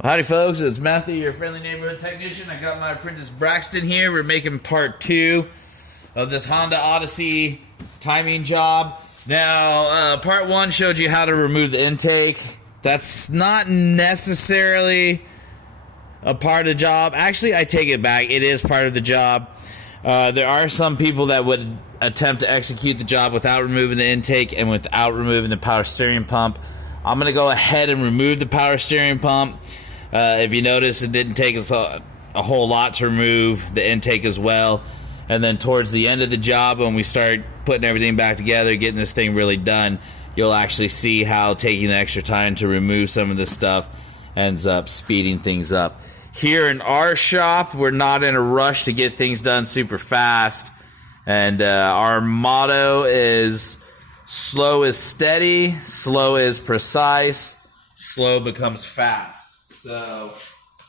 Howdy folks, it's Matthew, your friendly neighborhood technician. I got my apprentice Braxton here. We're making part 2 of this Honda Odyssey timing job. Now, part 1 showed you how to remove the intake. That's not necessarily a part of the job. Actually, I take it back. It is part of the job. There are some people that would attempt to execute the job without removing the intake and without removing the power steering pump. I'm going to go ahead and remove the power steering pump. If you notice, it didn't take us a whole lot to remove the intake as well. And then towards the end of the job, when we start putting everything back together, getting this thing really done, you'll actually see how taking the extra time to remove some of this stuff ends up speeding things up. Here in our shop, we're not in a rush to get things done super fast. And our motto is slow is steady, slow is precise, slow becomes fast. So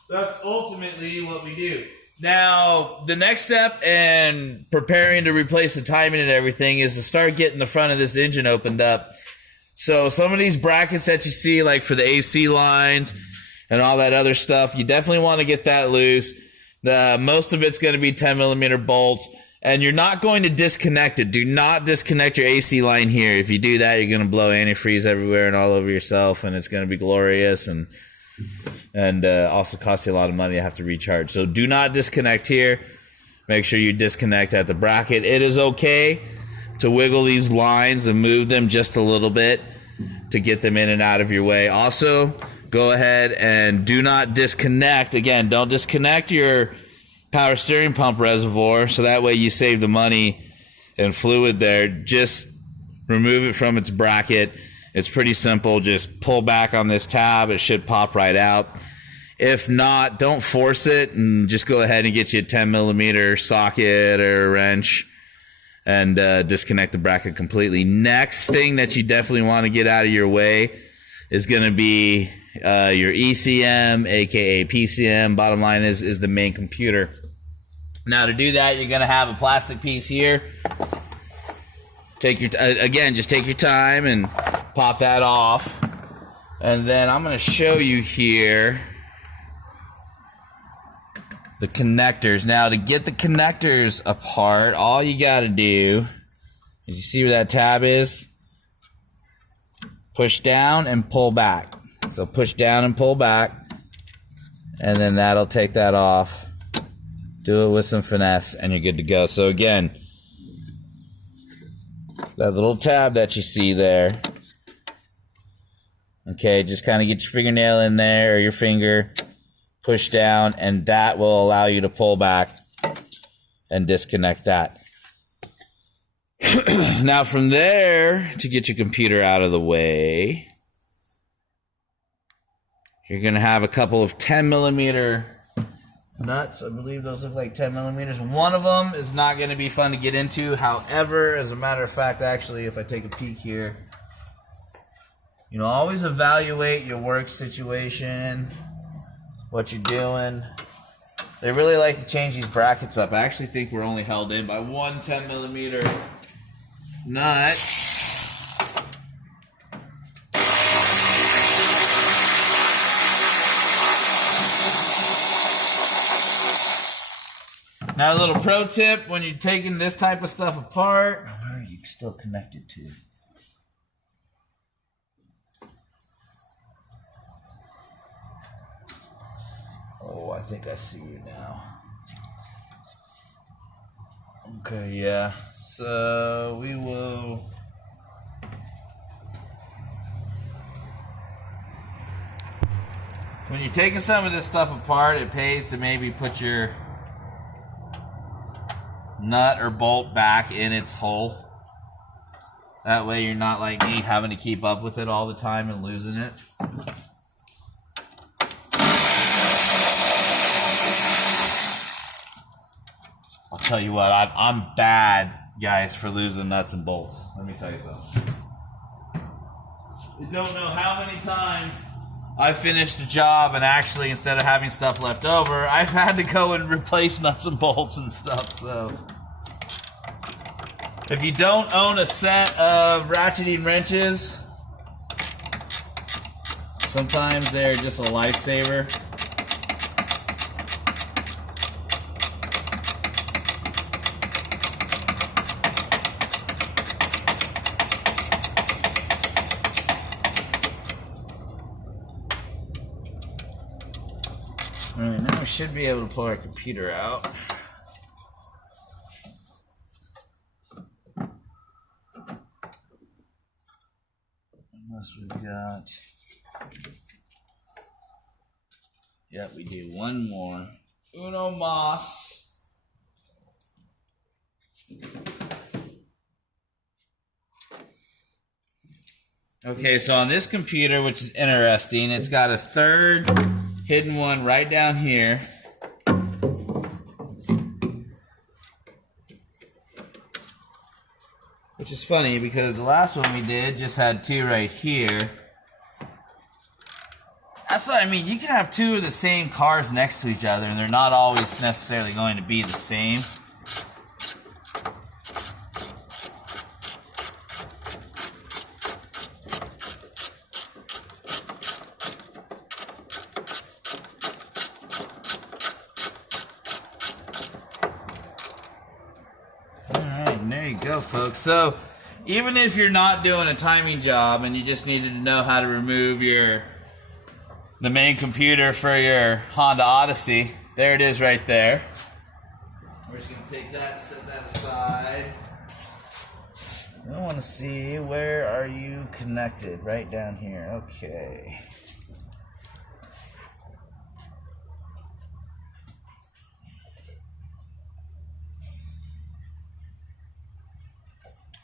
that's ultimately what we do. Now, the next step in preparing to replace the timing and everything is to start getting the front of this engine opened up. So some of these brackets that you see, like for the AC lines and all that other stuff, you definitely want to get that loose. Most of it's going to be 10 millimeter bolts, and you're not going to disconnect it. Do not disconnect your AC line here. If you do that, you're going to blow antifreeze everywhere and all over yourself, and it's going to be glorious and also cost you a lot of money to have to recharge. So do not disconnect here. Make sure you disconnect at the bracket. It is okay to wiggle these lines and move them just a little bit to get them in and out of your way. Also, go ahead and do not disconnect. Again, don't disconnect your power steering pump reservoir, so that way you save the money and fluid there. Just remove it from its bracket. It's pretty simple. Just pull back on this tab. It should pop right out. If not, don't force it, and just go ahead and get you a 10 millimeter socket or a wrench and disconnect the bracket completely. Next thing that you definitely want to get out of your way is going to be your ECM, aka PCM. Bottom line is the main computer. Now to do that, you're going to have a plastic piece here. Take your just take your time and pop that off. And then I'm going to show you here the connectors. Now to get the connectors apart, all you got to do is, you see where that tab is? Push down and pull back. So push down and pull back, and then that'll take that off. Do it with some finesse and you're good to go. So again, that little tab that you see there, okay, just kind of get your fingernail in there or your finger, push down, and that will allow you to pull back and disconnect that. Now from there, to get your computer out of the way, you're going to have a couple of 10 millimeter nuts. I believe those look like 10 millimeters. One of them is not going to be fun to get into. However, as a matter of fact, actually, if I take a peek here, you know, always evaluate your work situation, what you're doing. They really like to change these brackets up. I actually think we're only held in by one 10 millimeter nut. Now, a little pro tip when you're taking this type of stuff apart. Where are you still connected to? Oh, I think I see you now. Okay, yeah. So we will... When you're taking some of this stuff apart, it pays to maybe put your nut or bolt back in its hole. That way you're not like me having to keep up with it all the time and losing it. I'll tell you what, I'm bad, guys, for losing nuts and bolts. Let me tell you something. You don't know how many times I finished a job and actually, instead of having stuff left over, I've had to go and replace nuts and bolts and stuff. So if you don't own a set of ratcheting wrenches, Sometimes they're just a lifesaver. Alright, now we should be able to pull our computer out. Unless we've got... Yep, we do one more. Uno mas. Okay, so on this computer, which is interesting, it's got a third hidden one right down here. Which is funny because the last one we did just had two right here. That's what I mean. You can have two of the same cars next to each other and they're not always necessarily going to be the same. Alright, there you go, folks. So, even if you're not doing a timing job and you just needed to know how to remove the main computer for your Honda Odyssey, there it is right there. We're just going to take that and set that aside. I want to see, where are you connected? Right down here. Okay.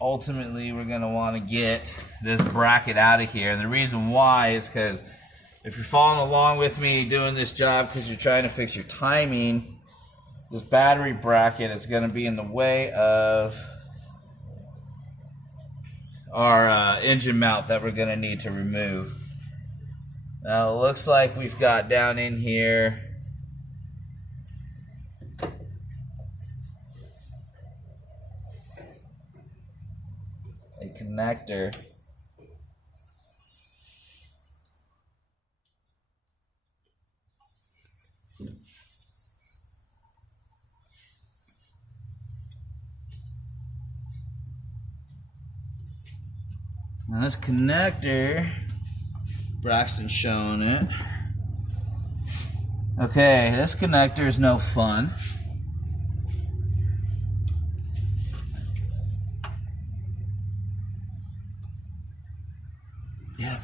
Ultimately, we're going to want to get this bracket out of here. And the reason why is because if you're following along with me doing this job because you're trying to fix your timing, this battery bracket is going to be in the way of our engine mount that we're going to need to remove. Now, it looks like we've got down in here a connector. Now this connector, Braxton's showing it. Okay, this connector is no fun. Yeah.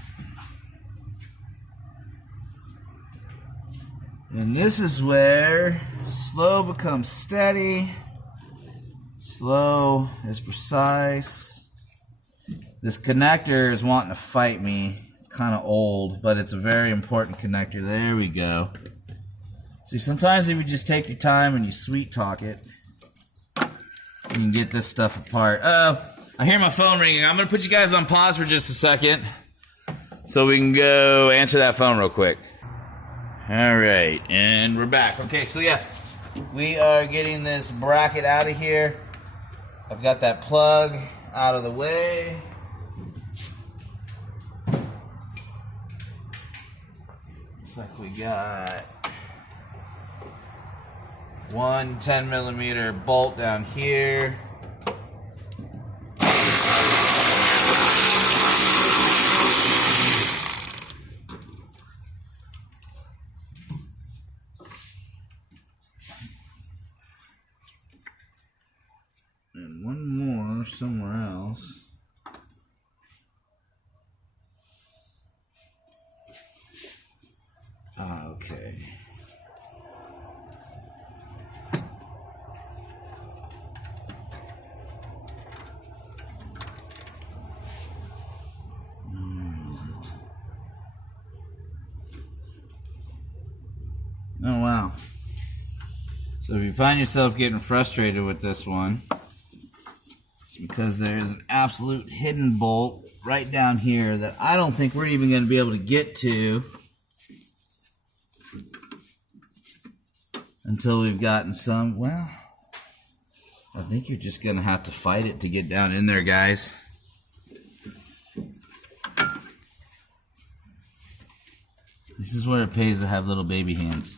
And this is where slow becomes steady. Slow is precise. This connector is wanting to fight me. It's kind of old, but it's a very important connector. There we go. See, sometimes if you just take your time and you sweet talk it, you can get this stuff apart. I hear my phone ringing. I'm going to put you guys on pause for just a second so we can go answer that phone real quick. All right, and we're back. Okay, so yeah, we are getting this bracket out of here. I've got that plug out of the way. Looks like we got one 10mm bolt down here. And one more somewhere else. Okay. Where is it? Oh, wow. So if you find yourself getting frustrated with this one, it's because there's an absolute hidden bolt right down here that I don't think we're even going to be able to get to until we've gotten some. Well, I think you're just going to have to fight it to get down in there, guys. is where it pays to have little baby hands.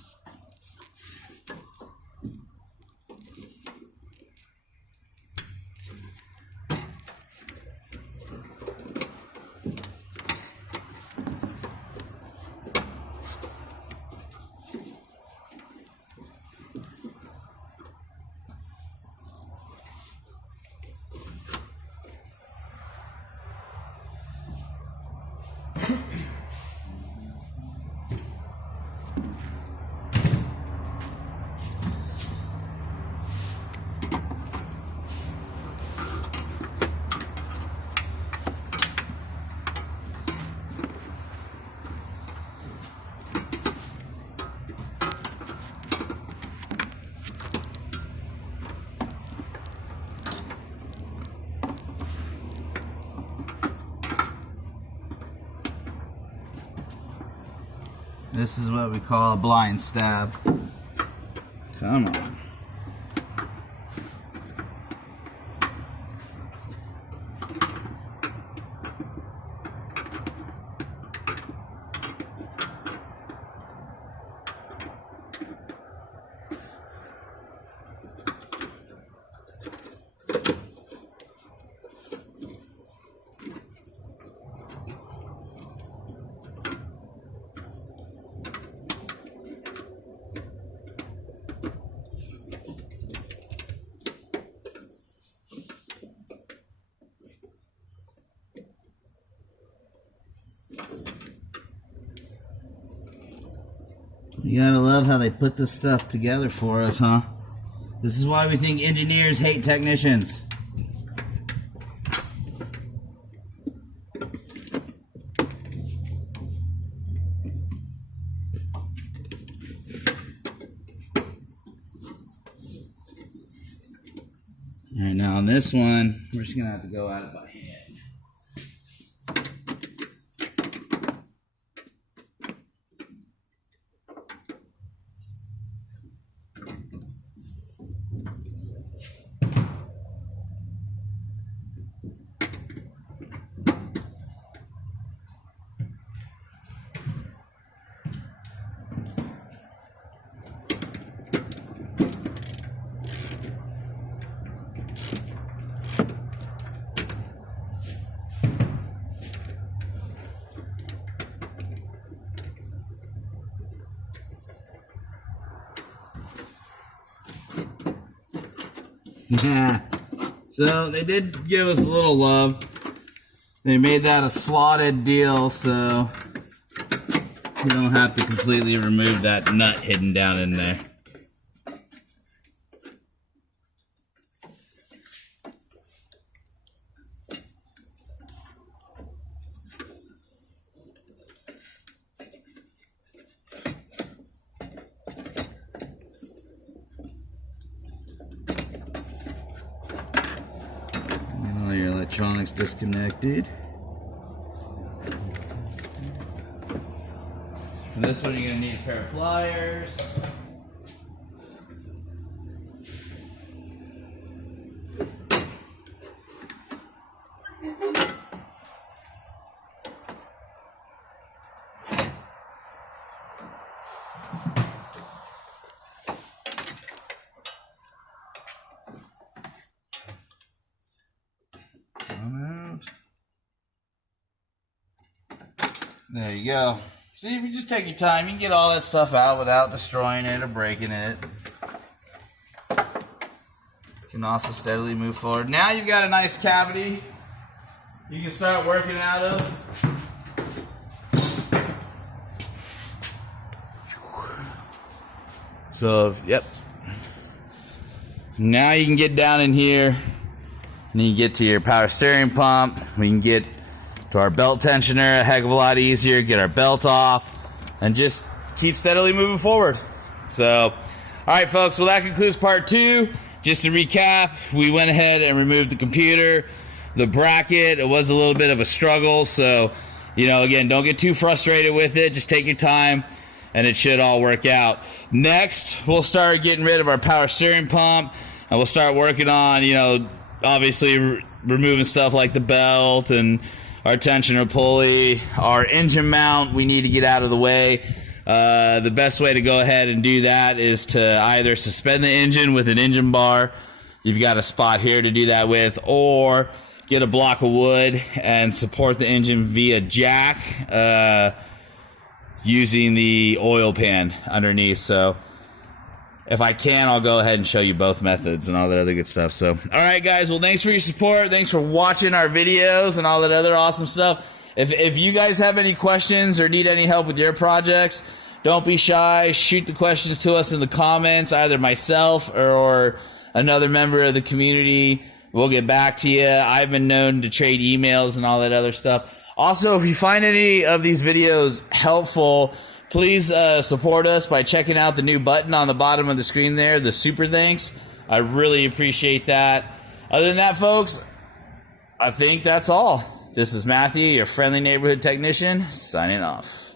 This is what we call a blind stab. Come on. You gotta love how they put this stuff together for us, huh? This is why we think engineers hate technicians. Alright, now on this one, we're just gonna have to go at it by hand. Yeah. So they did give us a little love. They made that a slotted deal, so you don't have to completely remove that nut hidden down in there. All your electronics disconnected. For this one, you're going to need a pair of pliers. There you go. See, if you just take your time, you can get all that stuff out without destroying it or breaking it. You can also steadily move forward. Now you've got a nice cavity you can start working out of. So, yep. Now you can get down in here and you can get to your power steering pump. We can get to our belt tensioner a heck of a lot easier, get our belt off, and just keep steadily moving forward. So, alright folks, well that concludes part 2. Just to recap, we went ahead and removed the computer, the bracket. It was a little bit of a struggle, so, you know, again, don't get too frustrated with it. Just take your time, and it should all work out. Next, we'll start getting rid of our power steering pump, and we'll start working on, you know, obviously removing stuff like the belt and our tensioner pulley, our engine mount we need to get out of the way. The best way to go ahead and do that is to either suspend the engine with an engine bar. You've got a spot here to do that with, or get a block of wood and support the engine via jack using the oil pan underneath. So if I can, I'll go ahead and show you both methods and all that other good stuff. So, all right, guys. Well, thanks for your support. Thanks for watching our videos and all that other awesome stuff. If you guys have any questions or need any help with your projects, don't be shy. Shoot the questions to us in the comments, either myself or another member of the community. We'll get back to you. I've been known to trade emails and all that other stuff. Also, if you find any of these videos helpful, please support us by checking out the new button on the bottom of the screen there, the super thanks. I really appreciate that. Other than that, folks, I think that's all. This is Matthew, your friendly neighborhood technician, signing off.